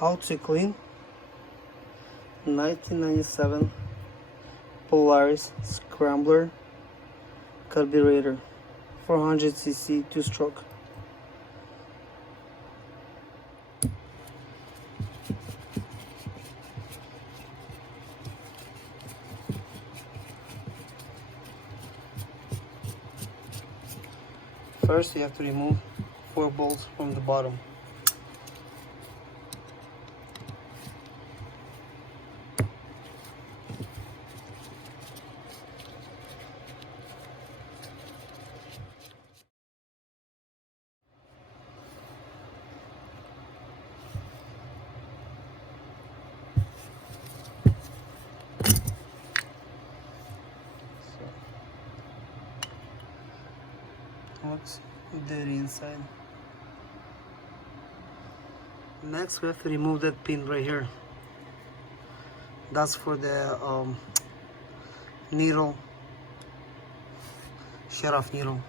How to clean 1997 Polaris Scrambler carburetor, 400cc 2-stroke. First, you have to remove 4 bolts from the bottom. Looks dirty inside. Next, we have to remove that pin right here. That's for the needle, shut-off needle.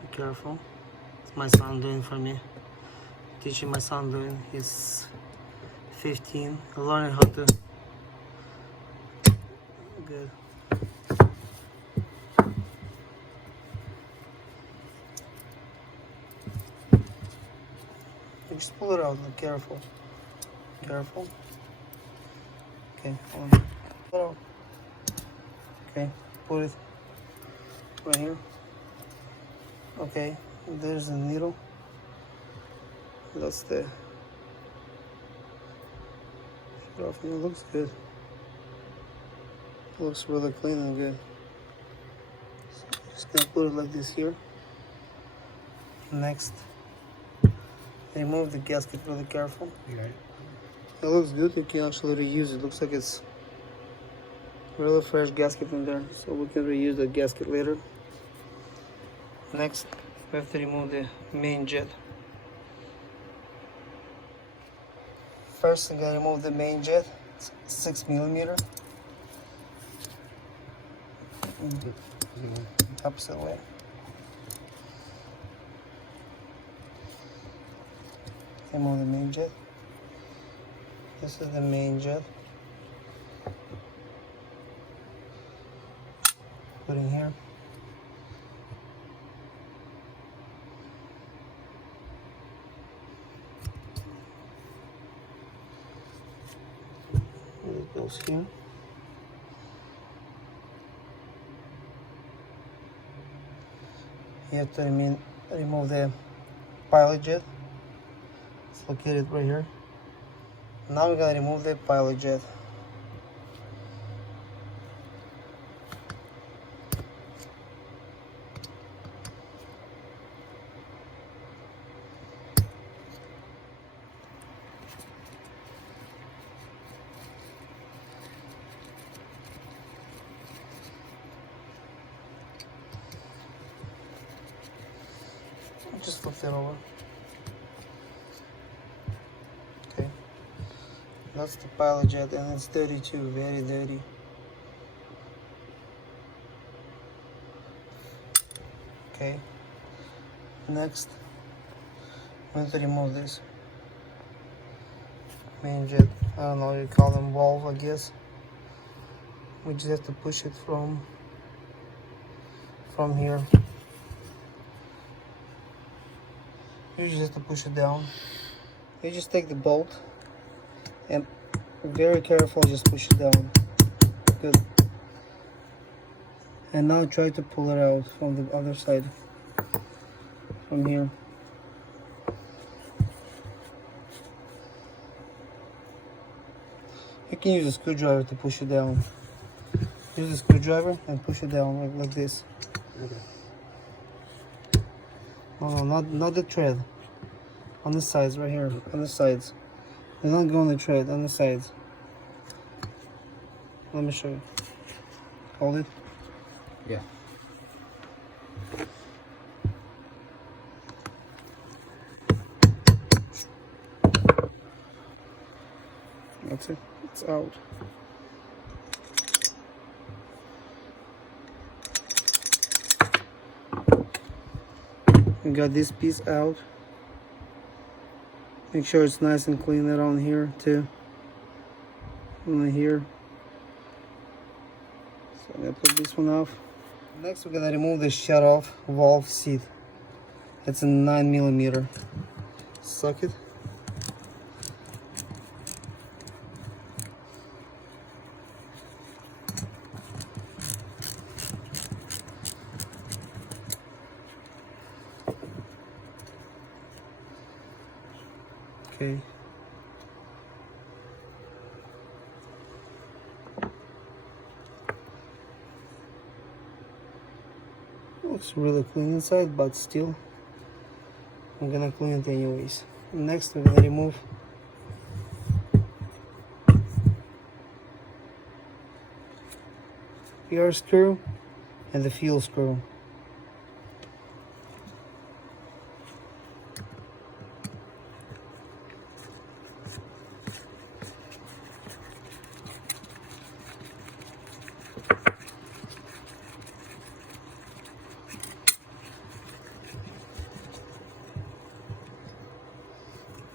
Be careful. It's my son doing for me. Teaching my son doing. He's 15, learning how to. Good. Just pull it out. Look, careful. Careful. Okay, hold on. Pull it out. Okay, put it right here. Okay, there's the needle. That's the shut-off. It looks good. It looks really clean and good. So just gonna put it like this here. Next, remove the gasket really careful. Okay. It looks good. You can actually reuse it. Looks like it's really fresh gasket in there, so we can reuse the gasket later. Next, we have to remove the main jet. First, I'm gonna remove the main jet, 6mm. Opposite way. Remove the main jet. This is the main jet. Put in here. It goes here. You have to remove the pilot jet. It's located right here. Now we're gonna remove the pilot jet. Just flip it over. Okay. That's the pilot jet, and it's dirty too, very dirty. Okay. Next, we need to remove this main jet. I don't know, you call them valve, I guess. We just have to push it from here. You just have to push it down. You just take the bolt and very careful, just push it down. Good. And now try to pull it out from the other side. From here. You can use a screwdriver to push it down. Use a screwdriver and push it down like this. Okay. No, not the thread. On the sides, right here. On the sides. Do not go on the thread, on the sides. Let me show you. Hold it. Yeah. That's it. It's out. We got this piece out. Make sure it's nice and clean around here too. Only here. So I'm gonna put this one off. Next we're gonna remove the shut-off valve seat. It's a 9mm socket. Okay. Looks really clean inside, but still I'm gonna clean it anyways. Next we're gonna remove the air screw and the fuel screw.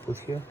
Put here.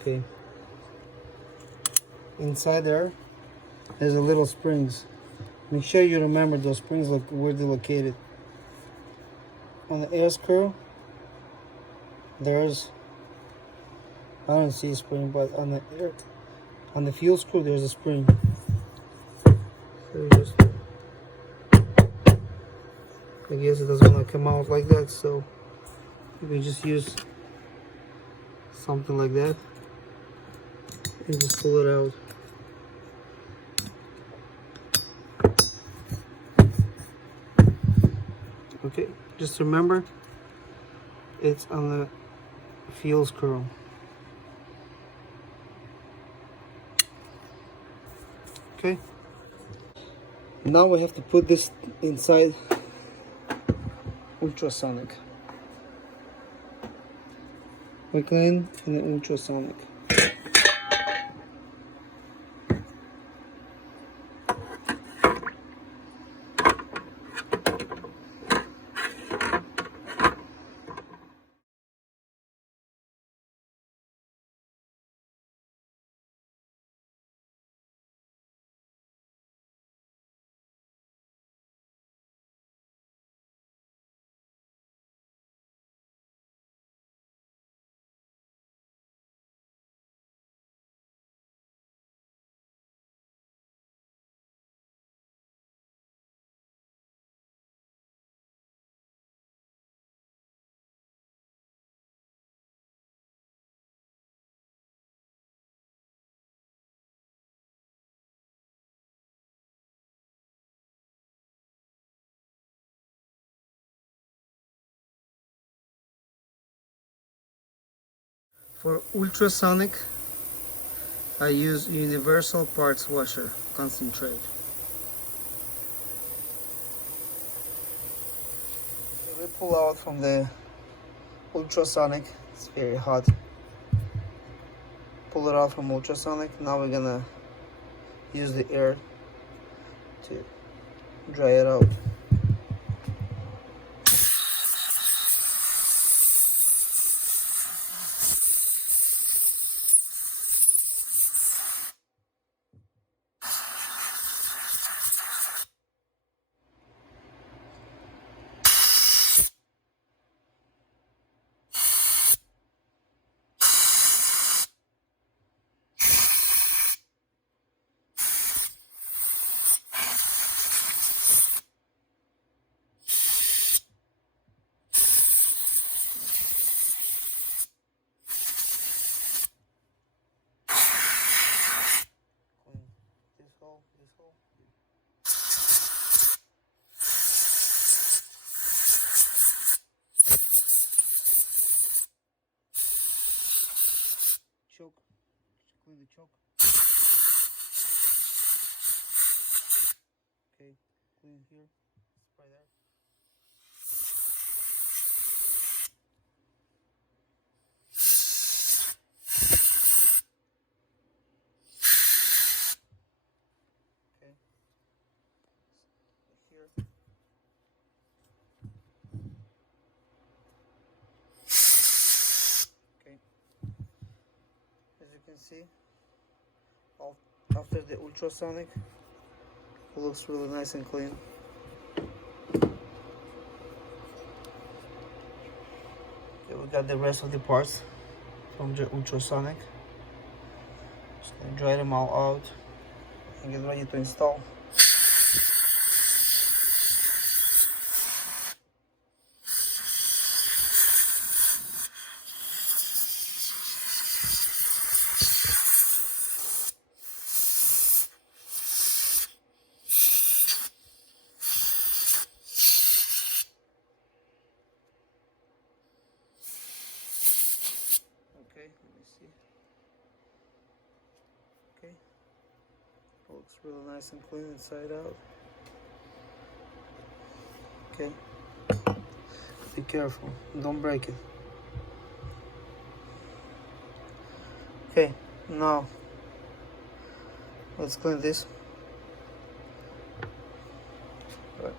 Okay. Inside there's a little springs. Make sure you remember those springs, look where they're located. On the air screw, I don't see a spring, but on the fuel screw there's a spring. So I guess it doesn't want to come out like that, so you can just use something like that and just pull it out. Okay, just remember it's on the fuel screw. Okay, now we have to put this inside ultrasonic. We clean in the ultrasonic. For ultrasonic, I use universal parts washer concentrate. We pull out from the ultrasonic. It's very hot. Pull it out from ultrasonic. Now we're gonna use the air to dry it out. choke. Okay, clean here, spray there. Okay, here. Okay, as you can see, after the ultrasonic, it looks really nice and clean. Okay, we got the rest of the parts from the ultrasonic. Just gonna dry them all out and get ready to install. Okay, let me see. Okay, looks really nice and clean inside out. Okay, be careful, don't break it. Okay, now let's clean this. Right.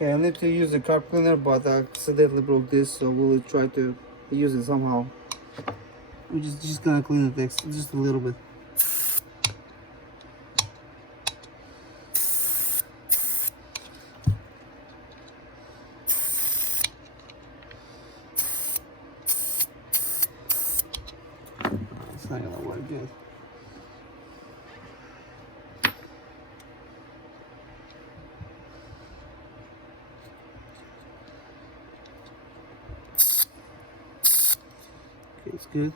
Okay, I need to use the carb cleaner, but I accidentally broke this, so we'll try to use it somehow. We're just gonna clean it just a little bit. It's not gonna work good. Okay, it's good.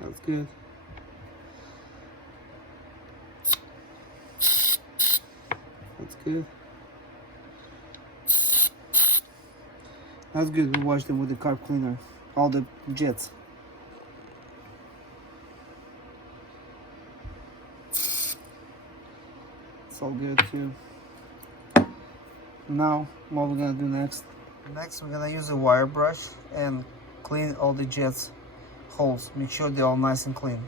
That's good. That's good. That's good. We washed them with the carb cleaner. All the jets. It's all good too. Now, what we're gonna do next? Next, we're gonna use a wire brush and clean all the jets holes. Make sure they're all nice and clean.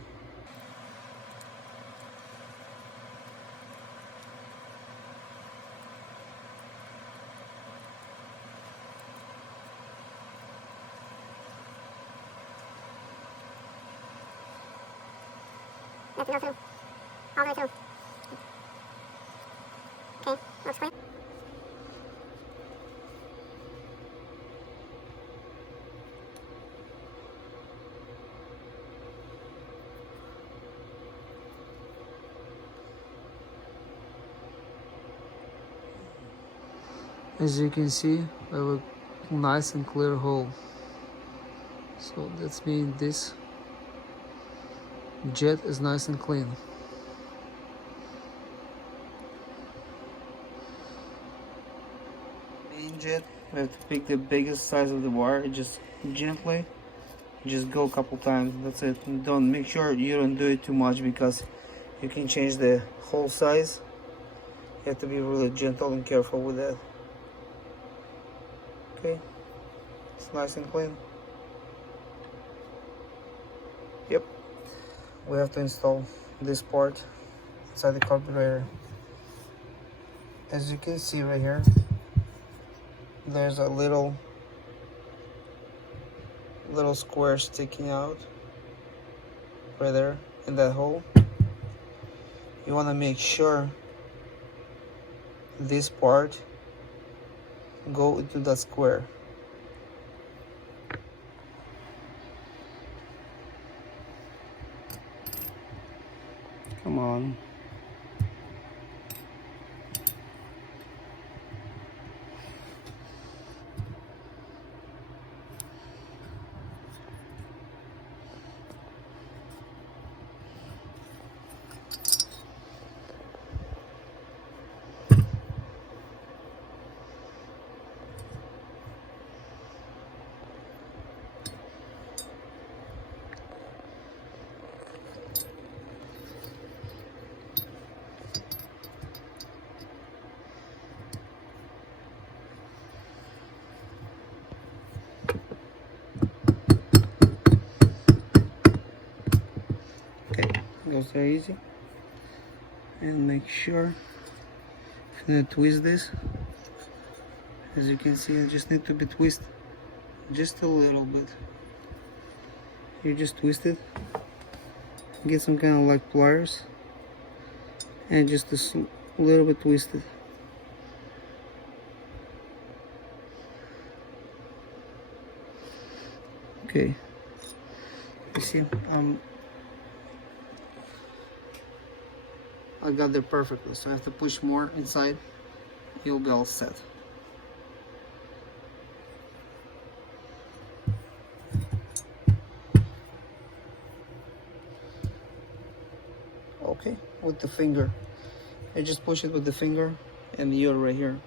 You have to go through, all the way through. Okay, looks clean. As you can see, I have a nice and clear hole. So that's mean this jet is nice and clean. Main jet, we have to pick the biggest size of the wire. Just gently, just go a couple times. That's it. Don't make sure you don't do it too much because you can change the hole size. You have to be really gentle and careful with that. Okay, it's nice and clean. Yep, we have to install this part inside the carburetor. As you can see right here, there's a little square sticking out right there in that hole. You want to make sure this part go into that square. Come on. Okay, goes very easy. And make sure if you need to twist this, as you can see, it just need to be twisted just a little bit. You just twist it, get some kind of like pliers, and just a little bit twisted. Okay, you see, I got there perfectly, so I have to push more inside. You'll be all set. Okay, with the finger, I just push it with the finger, and you're right here.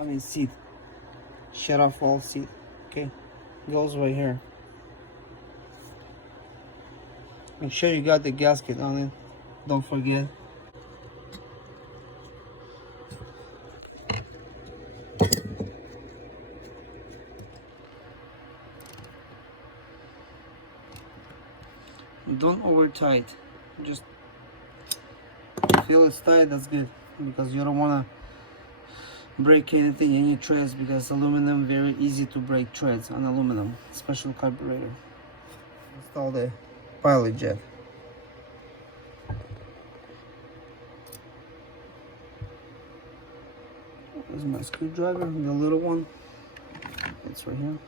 I mean seat, shut off all seat. Okay, goes right here. Make sure you got the gasket on it, don't forget. Don't over tight, just feel it's tight, that's good, because you don't want to break anything, any threads, because aluminum very easy to break threads on aluminum, especially carburetor. Install the pilot jet. This is my screwdriver, the little one. It's right here.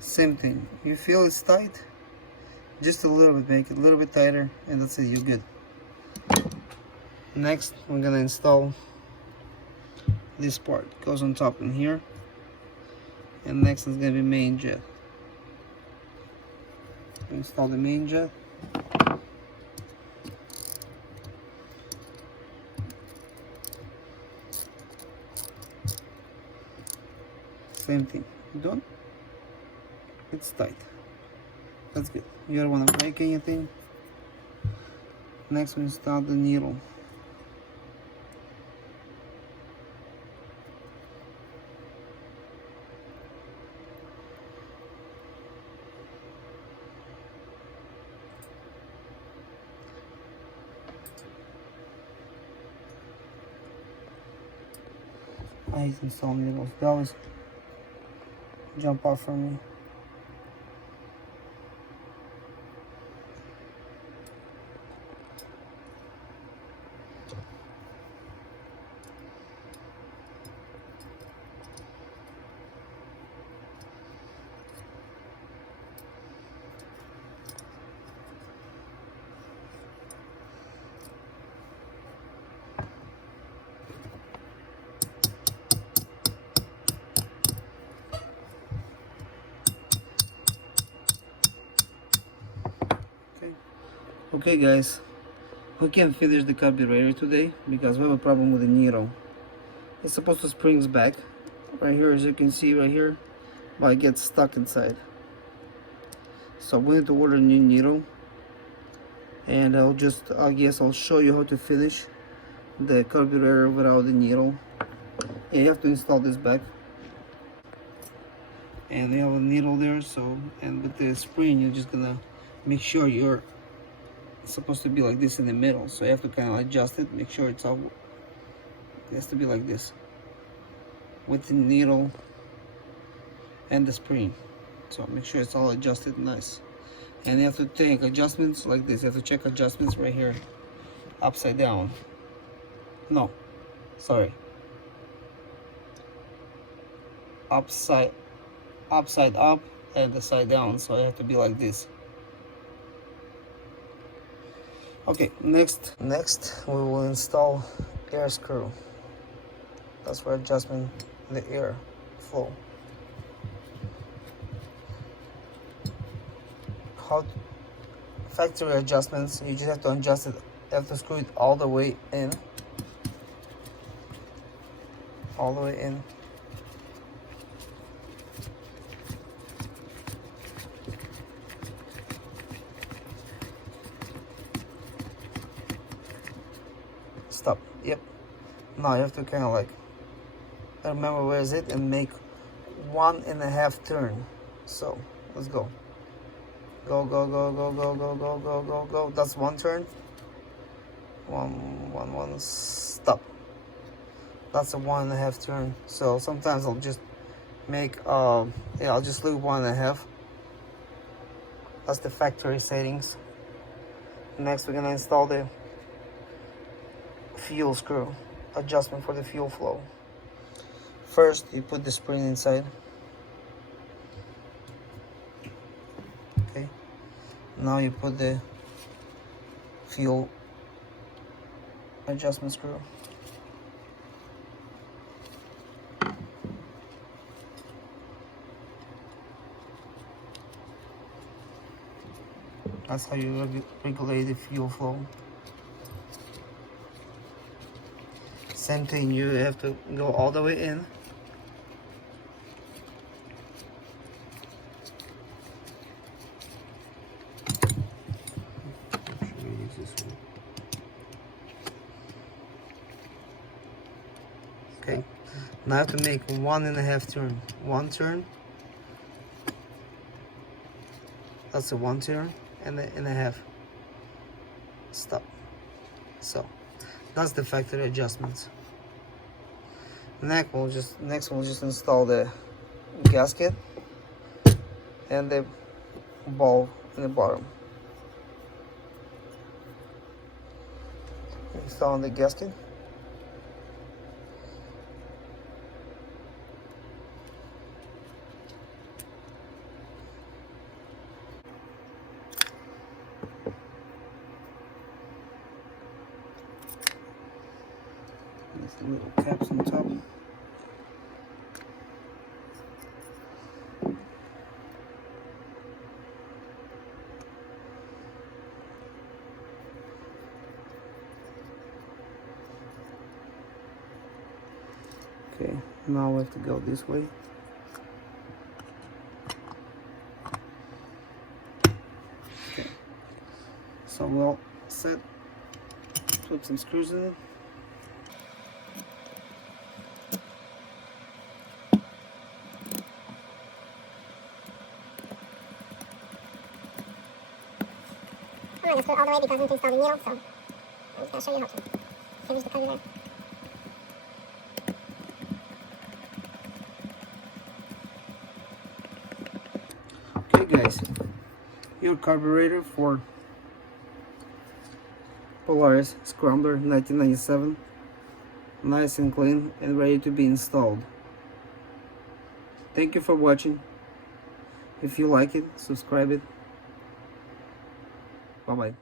Same thing. You feel it's tight, just a little bit, make it a little bit tighter, and that's it, you're good. Next, we're gonna install this part. It goes on top in here, and next is gonna be main jet. Install the main jet. Same thing. Done. It's tight. That's good. You don't want to break anything. Next, we install the needle. I hate installing needles. They always jump off from me. Okay guys, we can't finish the carburetor today because we have a problem with the needle. It's supposed to springs back right here, as you can see right here, but it gets stuck inside. So we need to order a new needle, and I guess I'll show you how to finish the carburetor without the needle. And you have to install this back, and they have a needle there. So, and with the spring, you're just gonna make sure it's supposed to be like this in the middle, so you have to kind of adjust it, make sure it's all, it has to be like this with the needle and the spring. So make sure it's all adjusted nice, and you have to take adjustments like this. You have to check adjustments right here, upside down. no, sorry, upside up and the side down, so it have to be like this. Okay, next we will install air screw. That's for adjustment the air flow. How factory adjustments, you just have to adjust it, you have to screw it all the way in, all the way in. Stop. Yep. Now you have to kind of like remember where is it and make 1.5 turn. So let's go. Go, go, go, go, go, go, go, go, go, go. That's 1 turn. One, stop. That's a 1.5 turn. So sometimes I'll just make, yeah, I'll just leave 1.5. That's the factory settings. Next, we're gonna install the fuel screw, adjustment for the fuel flow. First, you put the spring inside. Okay. Now you put the fuel adjustment screw. That's how you regulate the fuel flow. Same thing, you have to go all the way in. Okay, now I have to make 1.5 turn. 1 turn. That's a 1 turn and a half. Stop. So that's the factory adjustments. Next we'll just install the gasket and the ball in the bottom. Installing the gasket. These little caps on top. Okay, now we have to go this way. Okay, so we'll set, put some screws in it. I'm not going to put it all the way because I'm installing needle, so I'm just going to show you how to finish the carburetor. Okay guys, your carburetor for Polaris Scrambler 1997, nice and clean and ready to be installed. Thank you for watching. If you like it, subscribe it. Bye bye.